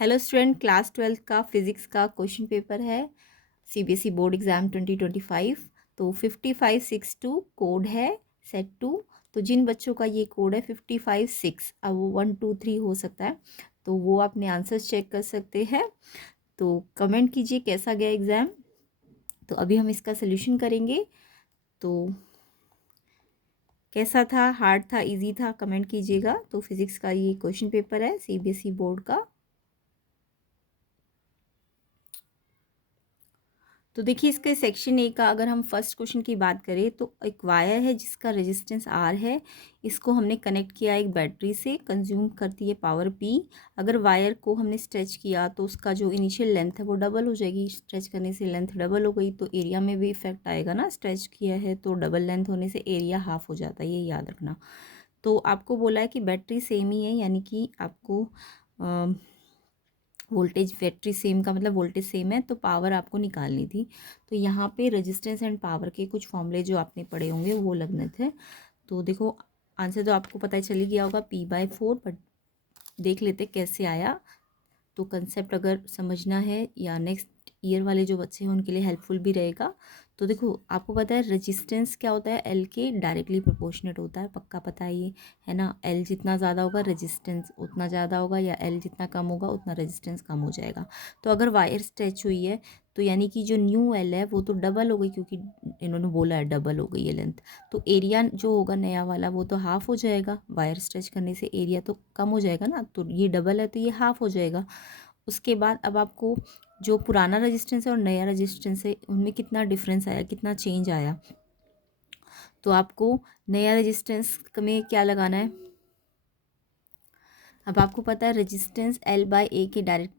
Hello student, class 12 का physics का question paper है सीबीएसई बोर्ड एग्ज़ाम 2025। तो 5562 कोड है सेट 2। तो जिन बच्चों का ये कोड है 556, अब वो 1 2 3 हो सकता है, तो वो अपने आंसर्स चेक कर सकते हैं। तो कमेंट कीजिए कैसा गया एग्ज़ाम। तो अभी हम इसका सोल्यूशन करेंगे। तो कैसा था, हार्ड था, इजी था, कमेंट कीजिएगा। तो फिज़िक्स का ये क्वेश्चन पेपर है सीबीएसई बोर्ड का। तो देखिए, इसके सेक्शन ए का अगर हम फर्स्ट क्वेश्चन की बात करें तो एक वायर है जिसका रेजिस्टेंस आर है। इसको हमने कनेक्ट किया एक बैटरी से, कंज्यूम करती है पावर पी। अगर वायर को हमने स्ट्रेच किया तो उसका जो इनिशियल लेंथ है वो डबल हो जाएगी। स्ट्रेच करने से लेंथ डबल हो गई तो एरिया में भी इफेक्ट आएगा ना। स्ट्रेच किया है तो डबल लेंथ होने से एरिया हाफ हो जाता है, ये याद रखना। तो आपको बोला है कि बैटरी सेम ही है, यानी कि आपको वोल्टेज बैटरी सेम का मतलब वोल्टेज सेम है, तो पावर आपको निकालनी थी। तो यहाँ पे रेजिस्टेंस एंड पावर के कुछ फॉर्मूले जो आपने पढ़े होंगे वो लगने थे। तो देखो, आंसर तो आपको पता ही चली गया होगा, P/4, बट देख लेते कैसे आया। तो कंसेप्ट अगर समझना है या नेक्स्ट ईयर वाले जो बच्चे हैं उनके लिए हेल्पफुल भी रहेगा। तो देखो, आपको पता है रेजिस्टेंस क्या होता है, एल के डायरेक्टली प्रोपोर्शनेट होता है, पक्का पता है ये, है ना। एल जितना ज़्यादा होगा रेजिस्टेंस उतना ज़्यादा होगा, या एल जितना कम होगा उतना रेजिस्टेंस कम हो जाएगा। तो अगर वायर स्ट्रेच हुई है तो यानी कि जो न्यू एल है वो तो डबल हो गई, क्योंकि इन्होंने बोला है डबल हो गई है लेंथ। तो एरिया जो होगा नया वाला वो तो हाफ हो जाएगा, वायर स्ट्रेच करने से एरिया तो कम हो जाएगा ना। तो ये डबल है तो ये हाफ हो जाएगा। उसके बाद अब आपको जो पुराना रेजिस्टेंस है और नया रेजिस्टेंस है उनमें कितना डिफरेंस आया, कितना चेंज आया। तो आपको नया रेजिस्टेंस में क्या लगाना है। अब आपको पता है रेजिस्टेंस L/A के डायरेक्ट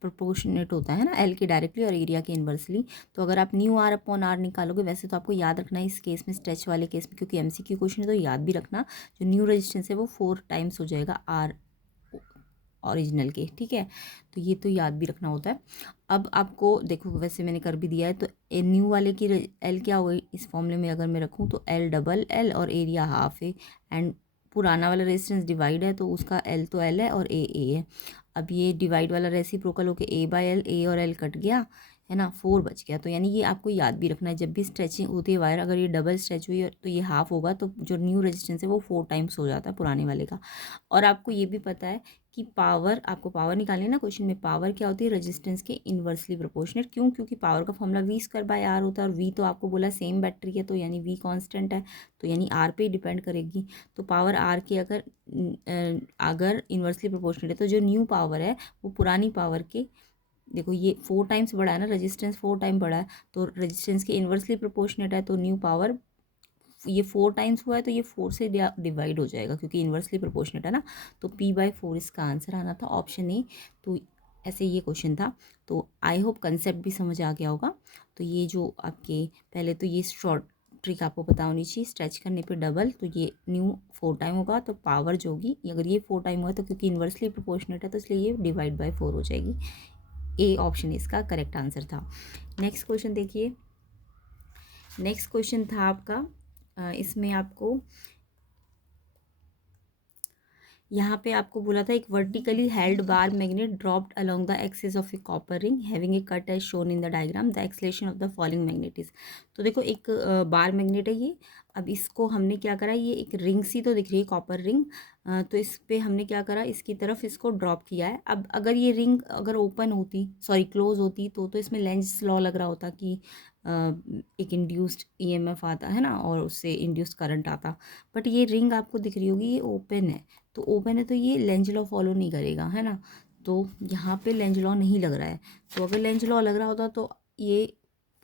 प्रोपोर्शनेट होता है ना, L के डायरेक्टली और एरिया के इन्वर्सली। तो अगर आप न्यू R/R निकालोगे, वैसे तो आपको याद रखना है इस केस में, स्ट्रेच वाले केस में, क्योंकि MCQ क्वेश्चन है तो याद भी रखना, जो न्यू रेजिस्टेंस है वो 4 टाइम्स हो जाएगा R ओरिजिनल के, ठीक है। तो ये तो याद भी रखना होता है। अब आपको देखो, वैसे मैंने कर भी दिया है, तो न्यू वाले की एल क्या हो गई इस फॉर्मूले में अगर मैं रखूँ तो एल डबल एल और एरिया हाफ है। एंड पुराना वाला रेजिस्टेंस डिवाइड है तो उसका एल तो एल है और ए है। अब ये डिवाइड वाला रेसिप्रोकल होके A/L, ए और एल कट गया, है ना, 4 बच गया। तो यानी ये आपको याद भी रखना है, जब भी स्ट्रेचिंग होती है वायर, अगर ये डबल स्ट्रेच हुई है तो ये हाफ होगा, तो जो न्यू रेजिस्टेंस है वो 4 टाइम्स हो जाता है पुराने वाले का। और आपको ये भी पता है कि पावर, आपको पावर निकालनी है ना क्वेश्चन में, पावर क्या होती है, रेजिस्टेंस के इन्वर्सली प्रोपोर्शनेट। क्यों? क्योंकि पावर का फॉर्मूला V² होता है, और V तो आपको बोला सेम बैटरी है तो यानी V कांस्टेंट है, तो यानी R पे डिपेंड करेगी। तो पावर R के अगर इन्वर्सली प्रोपोर्शनेट है तो जो न्यू पावर है वो पुरानी पावर के, देखो ये 4 टाइम्स बढ़ा है ना, रेजिस्टेंस 4 टाइम बढ़ा है, तो रेजिस्टेंस के इन्वर्सली प्रोपोर्शनेट है, तो न्यू पावर ये 4 टाइम्स हुआ है तो ये 4 से डिवाइड हो जाएगा, क्योंकि इन्वर्सली प्रोपोर्शनेट है ना। तो P/4 इसका आंसर आना था, ऑप्शन ए। तो ऐसे ये क्वेश्चन था। तो आई होप कंसेप्ट भी समझ आ गया होगा। तो ये जो आपके पहले तो ये शॉर्ट ट्रिक आपको पता होनी चाहिए, स्ट्रेच करने पे डबल, तो ये न्यू 4 टाइम होगा, तो पावर जो होगी अगर ये 4 टाइम हुआ तो क्योंकि इन्वर्सली प्रोपोर्शनेट है तो इसलिए ये डिवाइड/4 हो जाएगी। ए ऑप्शन इसका करेक्ट आंसर था। नेक्स्ट क्वेश्चन देखिए। नेक्स्ट क्वेश्चन था आपका, इसमें आपको यहाँ पे आपको बोला था, एक vertically held bar magnet dropped along the axis of a copper ring having a cut as shown in the diagram, the acceleration of the following magnet is. तो देखो, एक बार मैग्नेट है ये। अब इसको हमने क्या करा, ये एक रिंग सी तो दिख रही है कॉपर रिंग, तो इस पे हमने क्या करा, इसकी तरफ इसको ड्रॉप किया है। अब अगर ये रिंग अगर ओपन होती, सॉरी क्लोज होती, तो इसमें लेंज लॉ लग रहा होता कि एक इंड्यूस्ड ईएमएफ आता है ना, और उससे इंड्यूस्ड करंट आता। बट ये रिंग आपको दिख रही होगी, ये ओपन है, तो ओपन है तो ये लेंज लॉ फॉलो नहीं करेगा, है ना। तो यहाँ पे लेंज लॉ नहीं लग रहा है। तो अगर लेंज लॉ लग रहा होता तो ये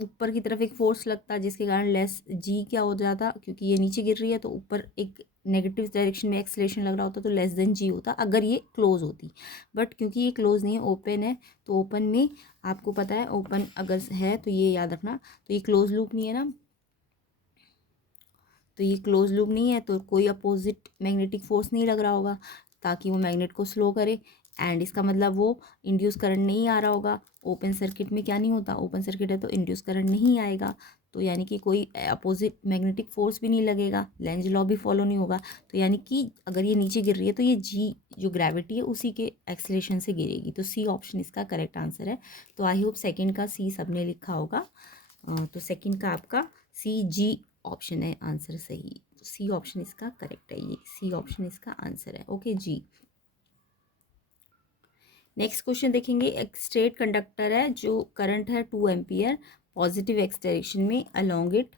ऊपर की तरफ एक फोर्स लगता, जिसके कारण लेस जी क्या हो जाता, क्योंकि ये नीचे गिर रही है तो ऊपर एक नेगेटिव डायरेक्शन में एक्सलेशन लग रहा होता, तो लेस देन जी होता अगर ये क्लोज होती। बट क्योंकि ये क्लोज नहीं है, ओपन है, तो ओपन में आपको पता है, ओपन अगर है तो ये याद रखना, तो ये क्लोज लूप नहीं है ना, तो ये क्लोज लूप नहीं है तो कोई अपोजिट मैग्नेटिक फोर्स नहीं लग रहा होगा ताकि वो मैग्नेट को स्लो करे। एंड इसका मतलब वो इंड्यूस करंट नहीं आ रहा होगा। ओपन सर्किट में क्या नहीं होता, ओपन सर्किट है तो इंड्यूस करंट नहीं आएगा। तो यानी कि कोई अपोजिट मैग्नेटिक फोर्स भी नहीं लगेगा, लेंज लॉ भी फॉलो नहीं होगा। तो यानी कि अगर ये नीचे गिर रही है तो ये जी जो ग्रेविटी है उसी के एक्सेलरेशन से गिरेगी। तो सी ऑप्शन इसका करेक्ट आंसर है। तो आई होप सेकंड का सी सबने लिखा होगा। तो सेकंड का आपका सी जी ऑप्शन है आंसर सही। तो सी ऑप्शन इसका करेक्ट है, ये सी ऑप्शन इसका आंसर है। ओके जी। नेक्स्ट क्वेश्चन देखेंगे। एक स्ट्रेट कंडक्टर है जो करंट है 2 एम्पियर पॉजिटिव एक्स डायरेक्शन में अलोंग इट,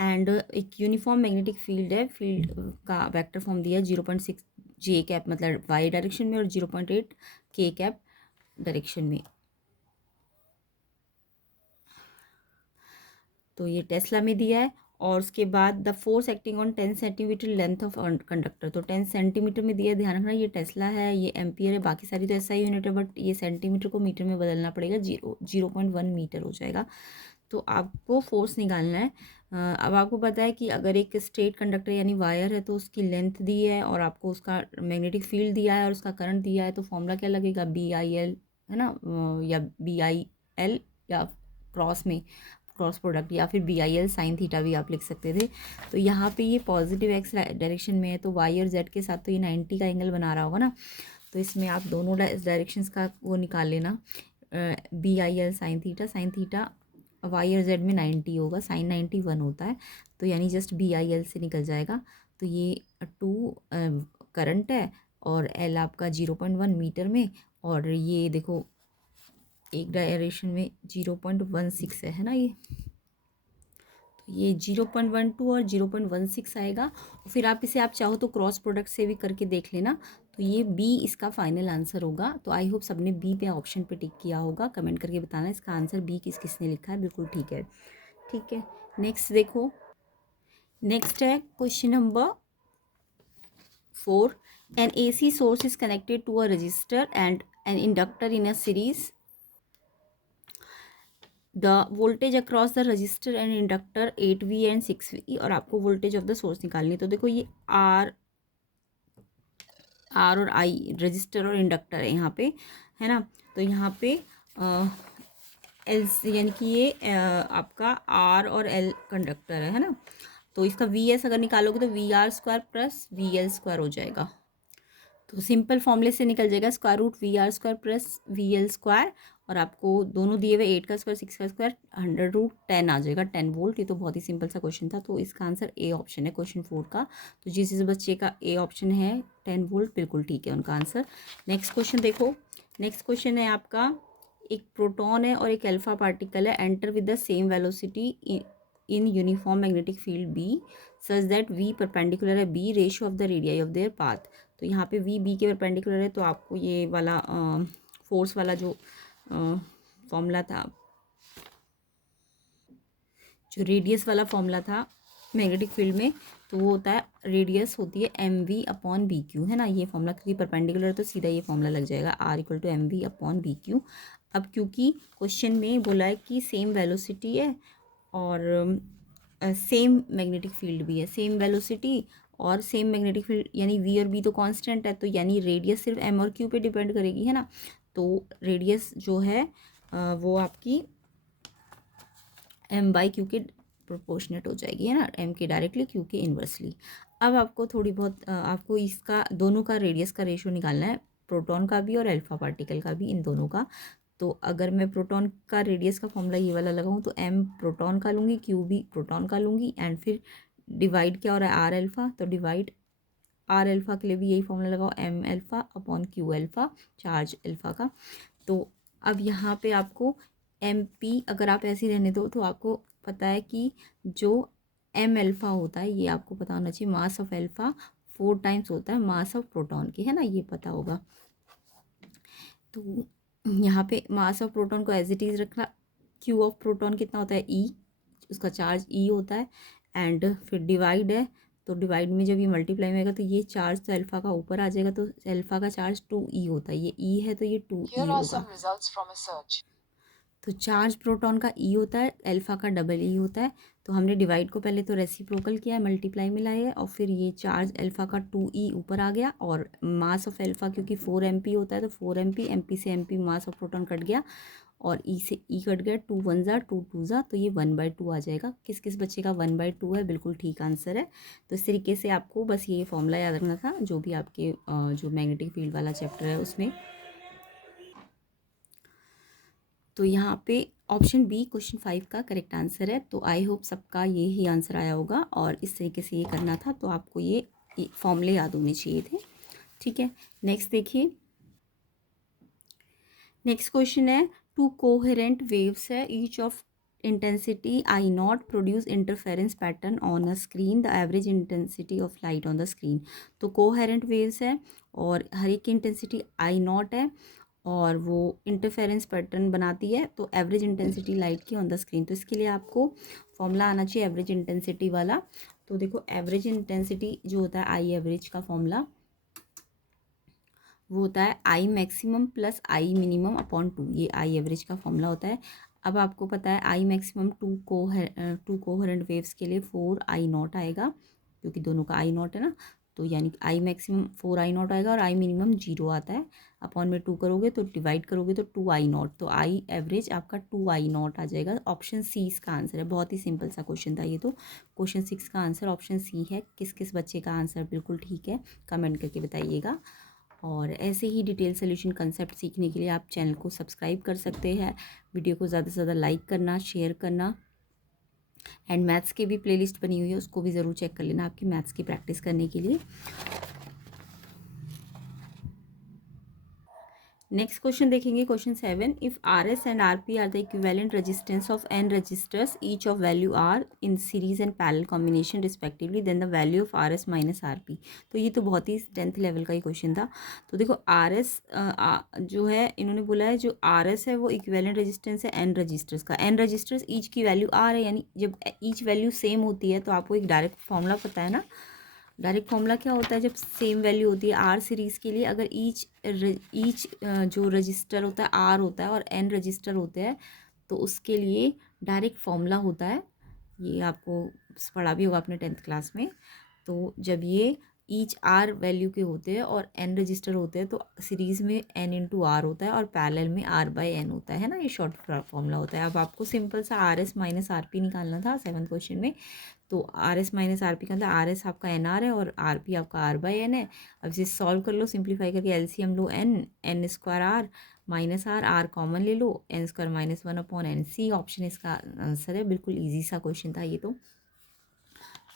एंड एक यूनिफॉर्म मैग्नेटिक फील्ड है। फील्ड का वेक्टर फॉर्म दिया 0.6 जे कैप मतलब वाई डायरेक्शन में और 0.8 के कैप डायरेक्शन में। तो ये टेस्ला में दिया है। और उसके बाद the force acting on 10 centimetre length of conductor, तो 10 सेंटीमीटर में दिया। ध्यान रखना ये टेस्ला है, ये एम्पियर है, बाकी सारी तो ऐसा ही यूनिट है, बट ये सेंटीमीटर को मीटर में बदलना पड़ेगा। 0.1 मीटर हो जाएगा। तो आपको फोर्स निकालना है। अब आपको पता है कि अगर एक स्ट्रेट कंडक्टर यानी वायर है तो उसकी लेंथ दी है और आपको उसका मैग्नेटिक फील्ड दिया है और उसका करंट दिया है, तो फॉर्मूला क्या लगेगा, BIL है ना, या BIL या क्रॉस प्रोडक्ट या फिर BIL साइन थीटा भी आप लिख सकते थे। तो यहाँ पे ये पॉजिटिव एक्स डायरेक्शन में है, तो वाई और जेड के साथ तो ये 90 का एंगल बना रहा होगा ना। तो इसमें आप दोनों डायरेक्शंस का वो निकाल लेना, BIL साइन थीटा वाई और जेड में 90 होगा, साइन 91 होता है। तो यानी जस्ट BIL से निकल जाएगा। तो ये 2 करंट है और L आपका 0.1 मीटर में, और ये देखो एक डायरेक्शन में 0.16 है ना। ये 0.12 और 0.16 आएगा। फिर आप इसे आप चाहो तो क्रॉस प्रोडक्ट से भी करके देख लेना। तो ये बी इसका फाइनल आंसर होगा। तो आई होप सबने बी पे ऑप्शन पे टिक किया होगा। कमेंट करके बताना इसका आंसर बी किसने लिखा है। बिल्कुल ठीक है, ठीक है। नेक्स्ट देखो, नेक्स्ट है question number 4। An AC source is connected to a resistor and an inductor in a series. The voltage across the resistor and inductor 8V and 6V, और आपको वोल्टेज ऑफ द सोर्स निकालनी है। तो देखो ये are और I register और inductor है यहाँ पे, है ना। तो यहाँ पे एल यानी कि ये आपका आर और एल कंडक्टर है ना। तो इसका VS अगर निकालोगे तो VR² प्लस VL² हो जाएगा। तो सिंपल फॉर्मूले से निकल जाएगा √VR² प्लस VL², और आपको दोनों दिए हुए 8 का स्क्वायर 6 का स्क्वायर 100√10 आ जाएगा, 10 वोल्ट। ये तो बहुत ही सिंपल सा क्वेश्चन था। तो इसका आंसर ए ऑप्शन है क्वेश्चन 4 का। तो जिस बच्चे का ए ऑप्शन है 10 वोल्ट, बिल्कुल ठीक है उनका आंसर। नेक्स्ट क्वेश्चन देखो। नेक्स्ट क्वेश्चन है आपका, एक प्रोटॉन है और एक अल्फा पार्टिकल है, enter with the same velocity in uniform magnetic field B such that V perpendicular है B ratio of the radii of their path. तो यहाँ पे V B के परपेंडिकुलर है, तो आपको ये वाला फोर्स वाला जो फॉर्मूला था, जो रेडियस वाला फॉर्मूला था मैग्नेटिक फील्ड में, तो वो होता है रेडियस होती है mv/bq, है ना। ये फॉर्मूला क्योंकि परपेंडिकुलर है तो सीधा ये फॉर्मूला लग जाएगा R = mv/bq। अब क्योंकि क्वेश्चन में बोला है कि सेम वेलोसिटी है और सेम मैग्नेटिक फील्ड भी है, सेम वेलोसिटी और सेम मैग्नेटिक फील्ड, यानी V और B तो कांस्टेंट है, तो यानी रेडियस सिर्फ M और Q पे डिपेंड करेगी, है ना। तो रेडियस जो है वो आपकी M/Q के प्रोपोर्शनेट हो जाएगी, है ना। M के डायरेक्टली, Q के इन्वर्सली। अब आपको थोड़ी बहुत आपको इसका दोनों का रेडियस का रेशियो निकालना है, प्रोटॉन का भी और अल्फा पार्टिकल का भी, इन दोनों का। तो अगर मैं प्रोटॉन का रेडियस का फॉर्मूला ये वाला लगाऊँ तो M प्रोटॉन का लूँगी, Q भी प्रोटॉन का लूँगी, एंड फिर डिवाइड क्या हो रहा है R अल्फ़ा, तो डिवाइड R अल्फ़ा के लिए भी यही फॉर्मूला लगाओ, M∝/Q अल्फ़ा, चार्ज अल्फ़ा का। तो अब यहाँ पे आपको MP अगर आप ऐसे ही रहने दो तो आपको पता है कि जो M अल्फ़ा होता है, ये आपको पता होना चाहिए, मास ऑफ अल्फ़ा 4 टाइम्स होता है मास ऑफ प्रोटॉन के, है ना, ये पता होगा। तो यहाँ पे मास ऑफ प्रोटॉन को एज इट इज़ रखना। Q ऑफ प्रोटॉन कितना होता है E, उसका चार्ज E होता है, एंड फिर डिवाइड है, तो डिवाइड में जब ये मल्टीप्लाई में आएगा तो ये चार्ज तो अल्फ़ा का ऊपर आ जाएगा, तो अल्फ़ा का चार्ज 2E होता है, ये E है तो ये 2E होगा। तो चार्ज प्रोटॉन का ई होता है, अल्फा का डबल ई होता है। तो हमने डिवाइड को पहले तो रेसिप्रोकल किया है, मल्टीप्लाई में लाए है, और फिर ये चार्ज अल्फा का 2e ऊपर आ गया, और मास ऑफ अल्फा क्योंकि 4 mp होता है तो 4 mp, mp से mp mass of proton cut गया, और ई से ई कट गया, 2 1 ज़ा 2 2 ज़ा, तो ये 1/2 आ जाएगा। किस किस बच्चे का 1/2 है, बिल्कुल ठीक आंसर है। तो इस तरीके से आपको बस ये फॉर्मूला याद रखना था, जो भी आपके जो मैग्नेटिक फील्ड वाला चैप्टर है उसमें। तो यहाँ पे ऑप्शन बी क्वेश्चन 5 का करेक्ट आंसर है। तो आई होप सबका ये ही आंसर आया होगा, और इस तरीके से ये करना था, तो आपको ये फॉर्मूले याद होने चाहिए थे। ठीक है, नेक्स्ट देखिए। नेक्स्ट क्वेश्चन है, टू कोहेरेंट वेव्स है, each of intensity I not produce interference pattern on a screen, the average intensity of light on the screen. तो कोहेरेंट वेव्स है और हर एक की इंटेंसिटी आई नॉट है, और वो इंटरफेरेंस पैटर्न बनाती है, तो एवरेज इंटेंसिटी लाइट की ऑन द स्क्रीन। तो इसके लिए आपको फॉर्मूला आना चाहिए एवरेज इंटेंसिटी वाला। तो देखो एवरेज इंटेंसिटी जो होता है आई एवरेज का फॉर्मूला, वो होता है I maximum plus I minimum upon 2, ये आई एवरेज का फॉर्मूला होता है। अब आपको पता है I maximum to coherent waves के लिए 4I0 आएगा, क्योंकि दोनों का आई नॉट है ना, तो यानी आई मैक्सिमम 4I0 आएगा, और आई मिनिमम 0 आता है। अपॉन में 2 करोगे तो डिवाइड करोगे तो 2I0, तो आई एवरेज आपका 2I0 आ जाएगा। ऑप्शन सी इसका आंसर है। बहुत ही सिंपल सा क्वेश्चन था ये। तो क्वेश्चन 6 का आंसर ऑप्शन सी है। किस किस बच्चे का आंसर बिल्कुल ठीक है, कमेंट करके बताइएगा। और ऐसे ही डिटेल सोल्यूशन कंसेप्ट सीखने के लिए आप चैनल को सब्सक्राइब कर सकते हैं। वीडियो को ज़्यादा से ज़्यादा लाइक करना, शेयर करना, एंड मैथ्स की भी प्लेलिस्ट बनी हुई है, उसको भी ज़रूर चेक कर लेना आपकी मैथ्स की प्रैक्टिस करने के लिए। नेक्स्ट क्वेश्चन देखेंगे, question 7। If R S and R P are the equivalent resistance of n resistors, each of value R in series and parallel combination respectively, then the value of R S minus R P. तो ये तो बहुत ही 10th level का ही question था। तो देखो R S जो है, इन्होंने बोला है जो आर एस है वो इक्विवेलेंट रेजिस्टेंस है एन रजिस्टर्स का। एन रजिस्टर्स ईच की वैल्यू आर है, यानी जब ईच वैल्यू सेम होती है तो आपको एक डायरेक्ट फॉर्मूला पता है ना। डायरेक्ट फॉर्मूला क्या होता है, जब सेम वैल्यू होती है आर सीरीज़ के लिए, अगर ईच जो रजिस्टर होता है आर होता है और एन रजिस्टर होते हैं, तो उसके लिए डायरेक्ट फॉर्मूला होता है। ये आपको पढ़ा भी होगा अपने 10th क्लास में। तो जब ये ईच आर वैल्यू के होते हैं और एन रजिस्टर होते हैं, तो सीरीज़ में एन इंटू आर होता है और पैरेलल में आर बाय एन होता है ना, ये शॉर्ट फॉर्मूला होता है। अब आपको सिंपल सा R S minus R P निकालना था 7th क्वेश्चन में। तो R S minus R P का मतलब आर एस आपका एन आर है और आर पी आपका आर बाई एन है। अब इसे सॉल्व कर लो, सिंप्लीफाई करके एलसीएम लो, N square R minus R common ले लो, N square minus 1 upon N. C option इसका आंसर है। बिल्कुल ईजी सा क्वेश्चन था ये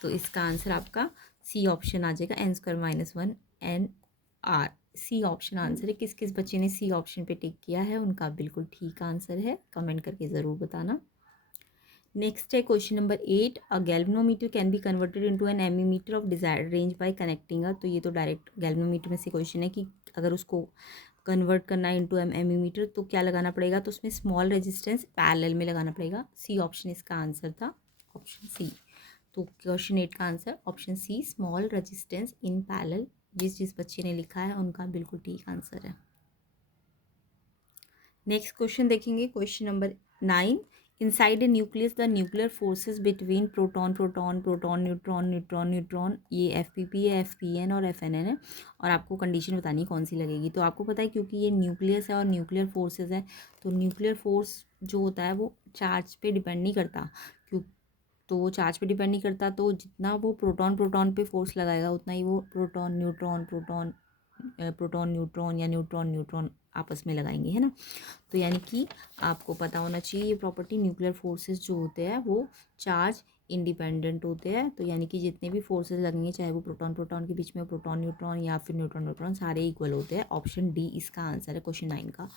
तो इसका आंसर आपका सी ऑप्शन आ जाएगा, n square minus 1 n R. C option answer है। किस किस बच्चे ने सी ऑप्शन पे टिक किया है उनका बिल्कुल ठीक आंसर है, कमेंट करके ज़रूर बताना। नेक्स्ट है question number 8। A galvanometer can be converted into an ammeter of desired range by connecting a. तो ये तो डायरेक्ट गैल्वेनोमीटर में से क्वेश्चन है कि अगर उसको कन्वर्ट करना है इनटू एमीमीटर तो क्या लगाना पड़ेगा, तो उसमें स्मॉल रेजिस्टेंस पैरेलल में लगाना पड़ेगा। सी ऑप्शन इसका आंसर था, ऑप्शन सी। तो क्वेश्चन 8 का answer option C, small resistance in parallel. जिस बच्चे ने लिखा है उनका बिल्कुल ठीक आंसर है। नेक्स्ट क्वेश्चन देखेंगे, question number 9। Inside a nucleus the nuclear forces between proton proton proton neutron neutron neutron, ये FPP है, FPN और FNN है, और आपको कंडीशन बतानी कौन सी लगेगी। तो आपको पता है क्योंकि ये न्यूक्लियस है और न्यूक्लियर फोर्सेस है, तो न्यूक्लियर फोर्स जो होता है वो चार्ज पे डिपेंड नहीं करता। क्यों? तो वो चार्ज पे डिपेंड नहीं करता, तो जितना वो प्रोटॉन प्रोटॉन पे फोर्स लगाएगा उतना ही वो proton neutron proton proton neutron या न्यूट्रॉन न्यूट्रॉन आपस में लगाएंगे, है ना। तो यानी कि आपको पता होना चाहिए ये प्रॉपर्टी, न्यूक्लियर फोर्सेस जो होते हैं वो चार्ज इंडिपेंडेंट होते हैं। तो यानी कि जितने भी फोर्सेस लगेंगे, चाहे वो प्रोटॉन प्रोटॉन के बीच में प्रोटॉन न्यूट्रॉन या फिर न्यूट्रॉन न्यूट्रॉन, सारे इक्वल होते हैं। ऑप्शन डी इसका आंसर है क्वेश्चन 9 का।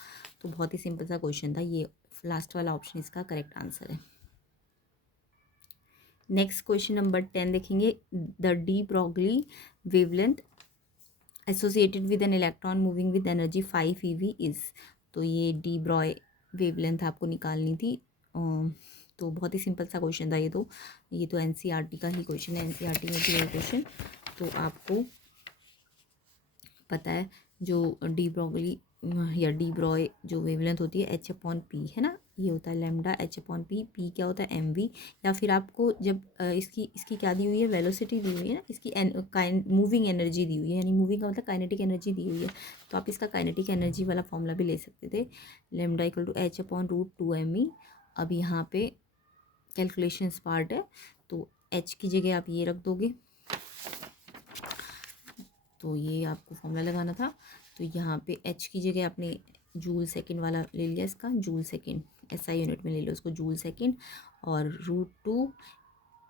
तो बहुत ही सिंपल सा क्वेश्चन था ये, लास्ट वाला ऑप्शन इसका करेक्ट आंसर है। नेक्स्ट क्वेश्चन नंबर 10 देखेंगे, the de Broglie wavelength associated with an electron moving with energy 5 eV is. तो ये डी ब्रॉय वेवलेंथ आपको निकालनी थी। तो बहुत ही सिंपल सा क्वेश्चन था ये तो NCERT का ही क्वेश्चन है, NCERT में भी क्वेश्चन। तो आपको पता है जो डी ब्रॉगली या डी ब्रॉय जो वेवलेंथ होती है H/P है ना, ये होता है लैम्डा h/p, p क्या होता है mv। या फिर आपको जब इसकी क्या दी हुई है, वेलोसिटी दी हुई है ना, इसकी मूविंग एनर्जी दी हुई है, यानी मूविंग का मतलब काइनेटिक एनर्जी दी हुई है, तो आप इसका काइनेटिक एनर्जी वाला फॉर्मूला भी ले सकते थे, लैम्डा इक्वल टू h/√2me। अब यहाँ पे कैलकुलेशंस पार्ट है, तो h की जगह आप ये रख दोगे, तो ये आपको फॉर्मूला लगाना था। तो यहाँ पे h की जगह आपने जूल सेकंड वाला ले लिया, इसका जूल सेकंड SI यूनिट में ले लो उसको, जूल सेकंड, और √2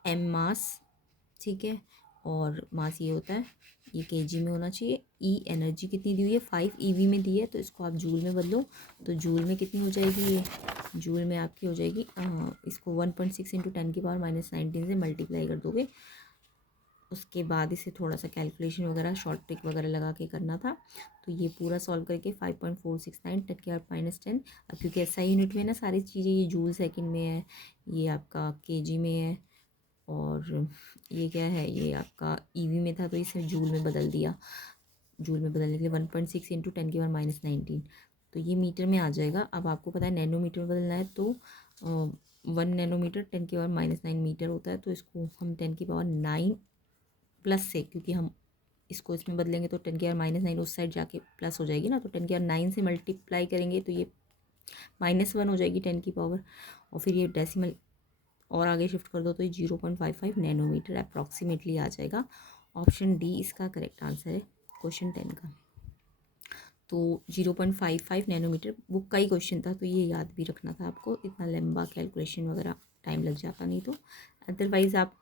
m मास, ठीक है, और मास ये होता है, ये kg में होना चाहिए। E एनर्जी कितनी दी हुई है, 5 eV में दी है, तो इसको आप जूल में बदलो, तो जूल में कितनी हो जाएगी, ये जूल में आपकी हो जाएगी, इसको 1.6 × 10⁻⁻19 से मल्टीप्लाई कर दोगे। उसके बाद इसे थोड़ा सा कैलकुलेशन वगैरह शॉर्ट ट्रिक वगैरह लगा के करना था, तो ये पूरा सॉल्व करके 5.469 10⁻⁻10। अब क्योंकि SI यूनिट में ना सारी चीज़ें, ये जूल सेकंड में है, ये आपका kg में है, और ये क्या है, ये आपका EV में था, तो इसे जूल में बदल दिया। जूल में बदलने के लिए 1.6 × 10⁻⁻19, तो ये मीटर में आ जाएगा। अब आपको पता है नैनोमीटर में बदलना है, तो 1 नैनोमीटर 10⁻⁹ मीटर होता है, तो इसको हम 10⁻9 प्लस से, क्योंकि हम इसको इसमें बदलेंगे तो 10⁻⁹ उस साइड जाके प्लस हो जाएगी ना, तो 10⁻9 से मल्टीप्लाई करेंगे तो ये -1 हो जाएगी 10 की पावर, और फिर ये डेसिमल और आगे शिफ्ट कर दो तो ये 0.55 नैनोमीटर अप्रॉक्सीमेटली आ जाएगा। ऑप्शन डी इसका करेक्ट आंसर है क्वेश्चन 10 का। तो 0.55 नैनोमीटर बुक का ही क्वेश्चन था, तो ये याद भी रखना था आपको, इतना लंबा कैलकुलेशन वगैरह टाइम लग जाता नहीं, तो अदरवाइज़ आप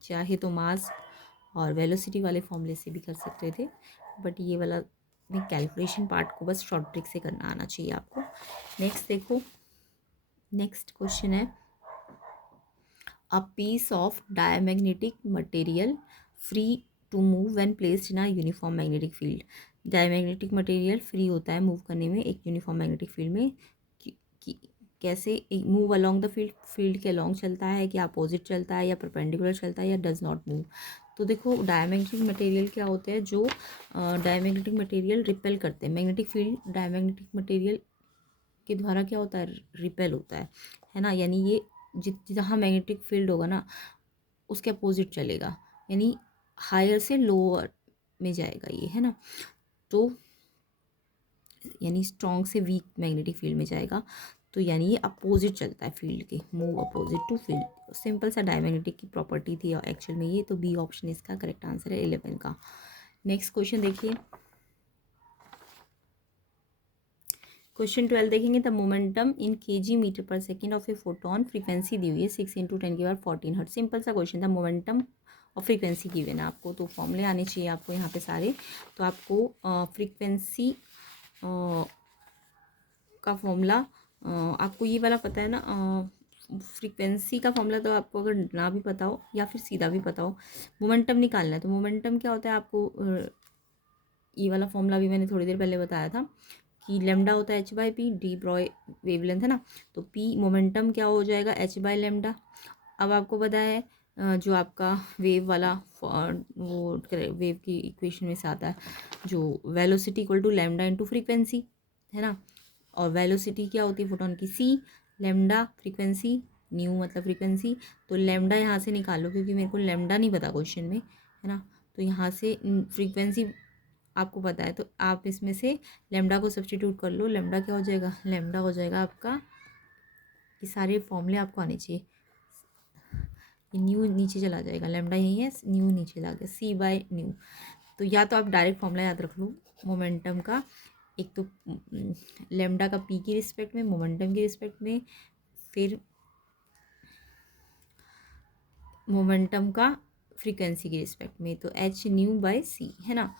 चाहे तो मास और वेलोसिटी वाले फॉर्मूले से भी कर सकते थे, बट ये वाला में कैलकुलेशन पार्ट को बस शॉर्ट ट्रिक से करना आना चाहिए आपको। नेक्स्ट देखो, नेक्स्ट क्वेश्चन है, a piece of diamagnetic material free to move when placed in a uniform magnetic field. Diamagnetic material free होता है मूव करने में एक यूनिफॉर्म मैग्नेटिक फील्ड में, कैसे move along the field, field के अलोंग चलता है, कि अपोजिट चलता है, या परपेंडिकुलर चलता है, या डज नॉट मूव। तो देखो डायमैग्नेटिक मटेरियल क्या होते हैं, जो डायमैग्नेटिक मटेरियल रिपेल करते हैं, मैग्नेटिक फील्ड डायमैग्नेटिक मटेरियल के द्वारा क्या होता है, रिपेल होता है ना, यानी ये जहाँ मैग्नेटिक फील्ड होगा ना उसके अपोजिट चलेगा, यानी हायर से लोअर में जाएगा ये, है ना, तो यानी स्ट्रॉन्ग से वीक मैग्नेटिक फील्ड में जाएगा, तो यानी ये अपोजिट चलता है फील्ड के, move opposite to field. Simple सा डायमैग्नेटिक की प्रॉपर्टी थी एक्चुअल में ये, तो बी ऑप्शन इसका करेक्ट आंसर है 11 का। नेक्स्ट क्वेश्चन देखिए, क्वेश्चन 12 देखेंगे, the momentum in kg metre per second of a photon, frequency दी हुई है 6 × 10⁻14 हर्ट्ज। सिंपल सा क्वेश्चन था, मोमेंटम और फ्रीक्वेंसी गिवन है आपको, तो फॉर्मूले आने चाहिए आपको यहाँ पे सारे, तो आपको फ्रीक्वेंसी का फॉर्मूला आपको ये वाला पता है ना, फ्रीक्वेंसी का फॉर्मूला तो आपको अगर ना भी पता हो या फिर सीधा भी पता हो, मोमेंटम निकालना है, तो मोमेंटम क्या होता है आपको, ये वाला फॉर्मूला भी मैंने थोड़ी देर पहले बताया था कि लेमडा होता है h/p, डी ब्रॉय वेवलेंथ है ना, तो p मोमेंटम क्या हो जाएगा, h/λ। अब आपको पता है जो आपका वेव वाला वो वेव की इक्वेशन में से आता है, जो velocity equal to lambda into frequency, है ना, और वेलोसिटी क्या होती है फोटोन की, c, लैम्डा फ्रीक्वेंसी, न्यू मतलब फ्रीक्वेंसी, तो लैम्डा यहाँ से निकालो, क्योंकि मेरे को लैम्डा नहीं पता क्वेश्चन में, है ना, तो यहाँ से फ्रीक्वेंसी आपको पता है, तो आप इसमें से लैम्डा को सब्स्टिट्यूट कर लो, लैम्डा क्या हो जाएगा, लैम्डा हो जाएगा आपका, ये सारे फॉर्मूले आपको आने चाहिए, ये न्यू नीचे चला जाएगा, लैम्डा यही है, न्यू नीचे चला गया, c/न्यू। तो या तो आप डायरेक्ट फॉर्मूला याद रख लो मोमेंटम का, एक तो लैम्डा का p की रिस्पेक्ट में, मोमेंटम की रिस्पेक्ट में, फिर मोमेंटम का फ्रीक्वेंसी की रिस्पेक्ट में, तो h/c है ना,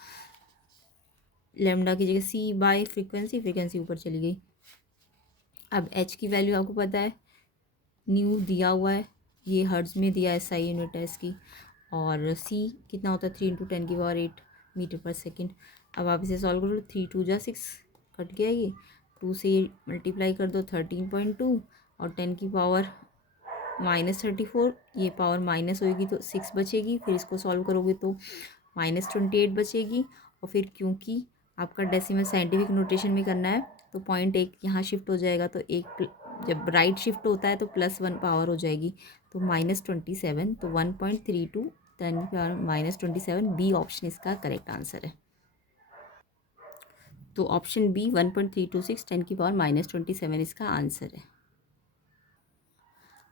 लैम्डा की जगह c/ फ्रीक्वेंसी, फ्रीक्वेंसी ऊपर चली गई। अब h की वैल्यू आपको पता है, न्यू दिया हुआ है, ये हर्ट्ज में दिया है, SI यूनिट है इसकी, और c कितना होता है 3 × 10⁸ मीटर पर सेकेंड। अब आप इसे सॉल्व करो, 3 × 2 = 6, कट गया ये, 2 से ये मल्टीप्लाई कर दो 13.2, और 10 की पावर -34, ये पावर माइनस होगी तो 6 बचेगी, फिर इसको सॉल्व करोगे तो -28 बचेगी, और फिर क्योंकि आपका डेसिमल साइंटिफिक नोटेशन में करना है तो 0.1 यहाँ शिफ्ट हो जाएगा, तो जब राइट शिफ्ट होता है तो +1 पावर हो जाएगी, तो -27, तो 1.32 10⁻⁻27 बी ऑप्शन इसका करेक्ट आंसर है। तो ऑप्शन बी 1.326 10⁻⁻27 इसका आंसर है।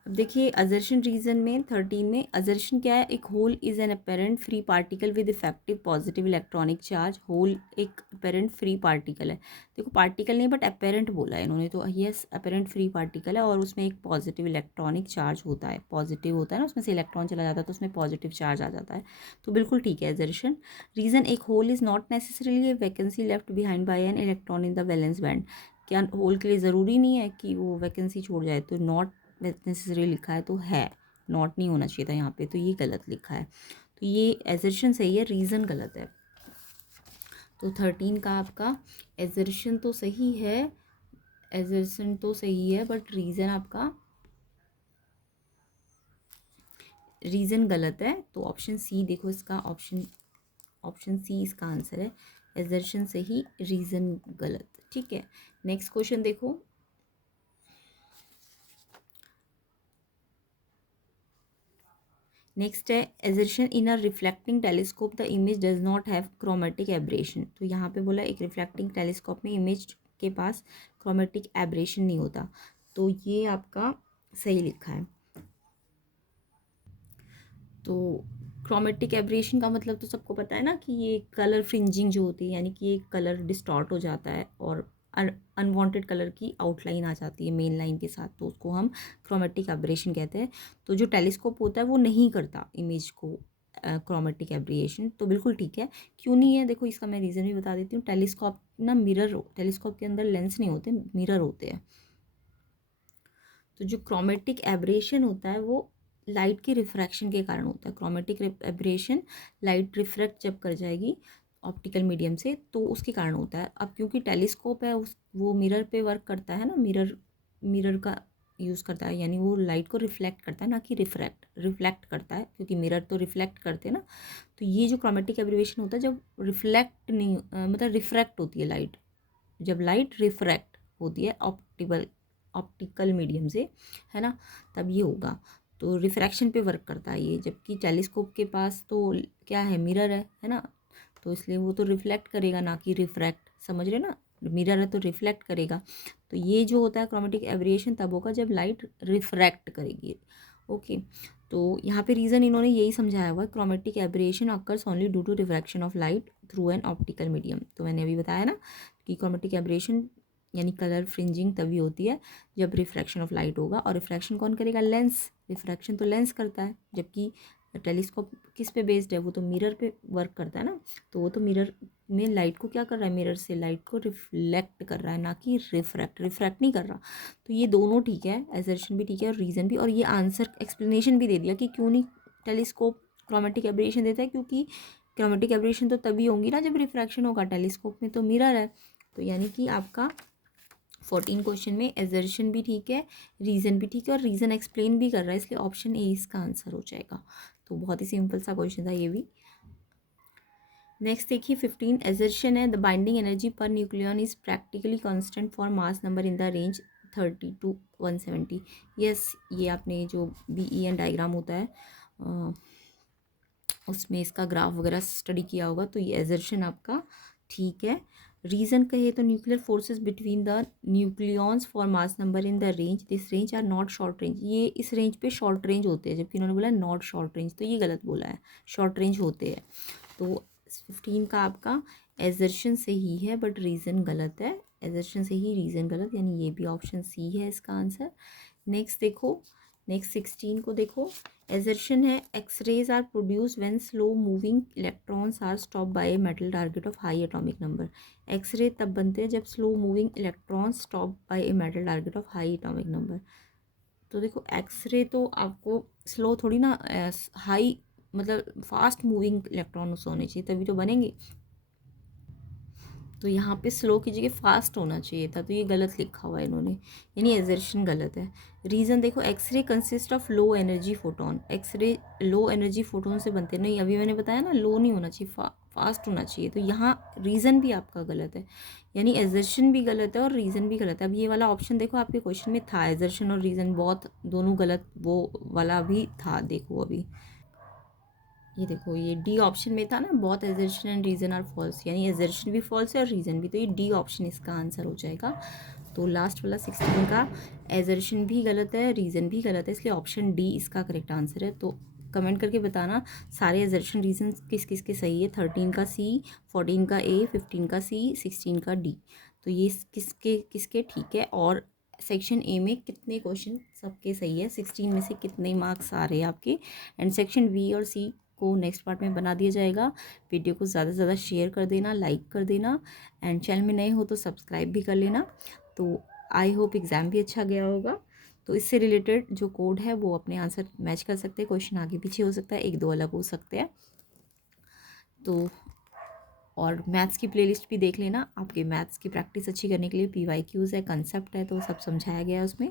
अब देखिए अजर्शन रीजन में 13 में अजर्शन क्या है, एक hole is an apparent free particle with effective positive electronic charge. Hole एक अपेरेंट फ्री पार्टिकल है, देखो पार्टिकल नहीं बट अपेरेंट बोला है इन्होंने, तो यस अपेरेंट फ्री पार्टिकल है और उसमें एक पॉजिटिव इलेक्ट्रॉनिक चार्ज होता है, पॉजिटिव होता है ना, उसमें से इलेक्ट्रॉन चला जाता है तो उसमें पॉजिटिव चार्ज आ जाता है, तो बिल्कुल ठीक है अजर्शन। रीजन एक hole is not necessarily a vacancy left behind by an electron in the valence band. क्या होल के लिए ज़रूरी नहीं है कि वो वैकेंसी छोड़ जाए, तो नॉट नेसेसरी लिखा है तो है, नॉट नहीं होना चाहिए था यहाँ पे, तो ये गलत लिखा है, तो ये एजर्शन सही है, रीज़न गलत है। तो 13 का आपका एजर्शन तो सही है, एजर्शन तो सही है बट रीज़न आपका रीज़न गलत है, तो ऑप्शन सी देखो इसका ऑप्शन सी इसका आंसर है, एजर्शन सही रीज़न गलत, ठीक है। नेक्स्ट क्वेश्चन देखो, नेक्स्ट है assertion in a reflecting telescope the image does not have chromatic aberration. तो यहाँ पे बोला एक रिफ्लेक्टिंग टेलीस्कोप में इमेज के पास क्रोमेटिक एब्रेशन नहीं होता, तो ये आपका सही लिखा है। तो क्रोमेटिक एब्रेशन का मतलब तो सबको पता है ना कि ये कलर फ्रिंजिंग जो होती है, यानी कि ये कलर डिस्टॉर्ट हो जाता है और अनवांटेड कलर की आउटलाइन आ जाती है मेन लाइन के साथ, तो उसको हम क्रोमेटिक एब्रेशन कहते हैं। तो जो टेलीस्कोप होता है वो नहीं करता इमेज को क्रोमेटिक एब्रेशन, तो बिल्कुल ठीक है। क्यों नहीं है देखो इसका मैं रीज़न भी बता देती हूँ। टेलीस्कोप ना मिरर, टेलीस्कोप के अंदर लेंस नहीं होते, मिरर होते हैं। तो जो क्रोमेटिक एब्रेशन होता है वो लाइट की रिफ्रैक्शन के कारण होता है। क्रोमेटिक एब्रेशन लाइट रिफ्रैक्ट जब कर जाएगी ऑप्टिकल मीडियम से तो उसके कारण होता है। अब क्योंकि टेलीस्कोप है वो मिरर पे वर्क करता है ना, मिरर का यूज़ करता है, यानी वो लाइट को रिफ्लेक्ट करता है ना कि रिफ्लेक्ट करता है, क्योंकि मिरर तो रिफ्लेक्ट करते हैं ना। तो ये जो क्रोमेटिक एब्रेशन होता है जब रिफ्लेक्ट नहीं मतलब रिफ्रैक्ट होती है लाइट, जब लाइट रिफ्रैक्ट होती है ऑप्टिकल मीडियम से, है ना, तब ये होगा। तो रिफ्रैक्शन पे वर्क करता है ये, जबकि टेलीस्कोप के पास तो क्या है, मिरर है ना, तो इसलिए वो तो रिफ्लेक्ट करेगा ना कि रिफ्रैक्ट, समझ रहे ना, मिरर है तो रिफ्लेक्ट करेगा। तो ये जो होता है क्रोमेटिक एब्रेशन तब होगा जब लाइट रिफ्रैक्ट करेगी। ओके, तो यहाँ पे रीज़न इन्होंने यही समझाया हुआ है, chromatic aberration occurs only due to refraction of light through an optical medium. तो मैंने अभी बताया ना कि क्रोमेटिक एब्रेशन यानी कलर फ्रिंजिंग तभी होती है जब रिफ्रैक्शन ऑफ लाइट होगा, और रिफ्रैक्शन कौन करेगा, लेंस, रिफ्रैक्शन तो लेंस करता है, जबकि टेलीस्कोप किस पे बेस्ड है, वो तो मिरर पे वर्क करता है ना, तो वो तो मिरर में लाइट को क्या कर रहा है, मिरर से लाइट को रिफ्लेक्ट कर रहा है ना कि रिफ्रैक्ट नहीं कर रहा। तो ये दोनों ठीक है, एजर्शन भी ठीक है और रीज़न भी, और ये आंसर एक्सप्लेनेशन भी दे दिया कि क्यों नहीं टेलीस्कोप क्रोमेटिक एब्रेशन देता है, क्योंकि क्रोमेटिक एब्रेशन तो तभी होंगी ना जब रिफ्रैक्शन होगा, टेलीस्कोप में तो मिरर है। तो यानी कि आपका 14 क्वेश्चन में एजर्शन भी ठीक है, रीज़न भी ठीक है और रीज़न एक्सप्लेन भी कर रहा है, इसलिए ऑप्शन ए इसका आंसर हो जाएगा। तो बहुत ही सिंपल सा क्वेश्चन था ये भी। नेक्स्ट देखिए 15 एजर्शन है, the binding energy per nucleon is practically constant for mass number in the range 30 to 170। Yes, ये आपने जो BEN डायग्राम होता है उसमें इसका ग्राफ वगैरह स्टडी किया होगा, तो ये एजर्शन आपका ठीक है। रीज़न कहे तो nuclear forces between the nucleons for mass number in the range, this range are not short range. ये इस रेंज पे शॉर्ट रेंज होते हैं, जबकि इन्होंने बोला नॉट शॉर्ट रेंज, तो ये गलत बोला है, शॉर्ट रेंज होते हैं। तो 15 का आपका एजर्शन सही है बट रीज़न गलत है, एजर्शन सही रीज़न गलत, यानी ये भी ऑप्शन सी है इसका आंसर। नेक्स्ट देखो, नेक्स्ट 16 को देखो, एजर्शन है X rays are produced when slow moving electrons are stop by a metal target of high atomic number. X ray तब बनते हैं जब slow moving electrons stop by a metal target of high atomic number. तो देखो x ray तो आपको slow थोड़ी ना, हाई मतलब फास्ट मूविंग इलेक्ट्रॉन होने चाहिए तभी तो बनेंगे, तो यहाँ पे स्लो की जगह फास्ट होना चाहिए था, तो ये गलत लिखा हुआ है इन्होंने, यानी एजर्शन गलत है। रीज़न देखो, X ray consist of low energy photon, X ray low energy photon से बनते नहीं, अभी मैंने बताया ना लो नहीं होना चाहिए, फास्ट होना चाहिए। तो यहाँ रीज़न भी आपका गलत है, यानी एजर्शन भी गलत है और रीज़न भी गलत है। अब ये वाला ऑप्शन देखो आपके क्वेश्चन में था, एजर्शन और रीज़न बहुत दोनों गलत, वो वाला भी था। देखो अभी ये देखो, ये डी ऑप्शन में था ना, बहुत assertion and reason are false, यानी एजर्शन भी फॉल्स है और रीज़न भी, तो ये डी ऑप्शन इसका आंसर हो जाएगा। तो लास्ट वाला 16 का एजर्शन भी गलत है, रीज़न भी गलत है, इसलिए ऑप्शन डी इसका करेक्ट आंसर है। तो कमेंट करके बताना सारे एजर्शन रीजन किस किस के सही है। 13 का सी, 14 का ए, 15 का सी, 16 का डी। तो ये किसके किसके ठीक है। और सेक्शन ए में कितने क्वेश्चन सबके सही है, 16 में से कितने मार्क्स आ रहे हैं आपके। एंड सेक्शन बी और सी को नेक्स्ट पार्ट में बना दिया जाएगा। वीडियो को ज़्यादा से ज़्यादा शेयर कर देना, लाइक कर देना, एंड चैनल में नए हो तो सब्सक्राइब भी कर लेना। तो आई होप एग्ज़ाम भी अच्छा गया होगा। तो इससे रिलेटेड जो कोड है वो अपने आंसर मैच कर सकते हैं, क्वेश्चन आगे पीछे हो सकता है, एक दो अलग हो सकते हैं। तो और मैथ्स की प्लेलिस्ट भी देख लेना, आपके मैथ्स की प्रैक्टिस अच्छी करने के लिए PYQs है, कंसेप्ट है, तो सब समझाया गया है उसमें।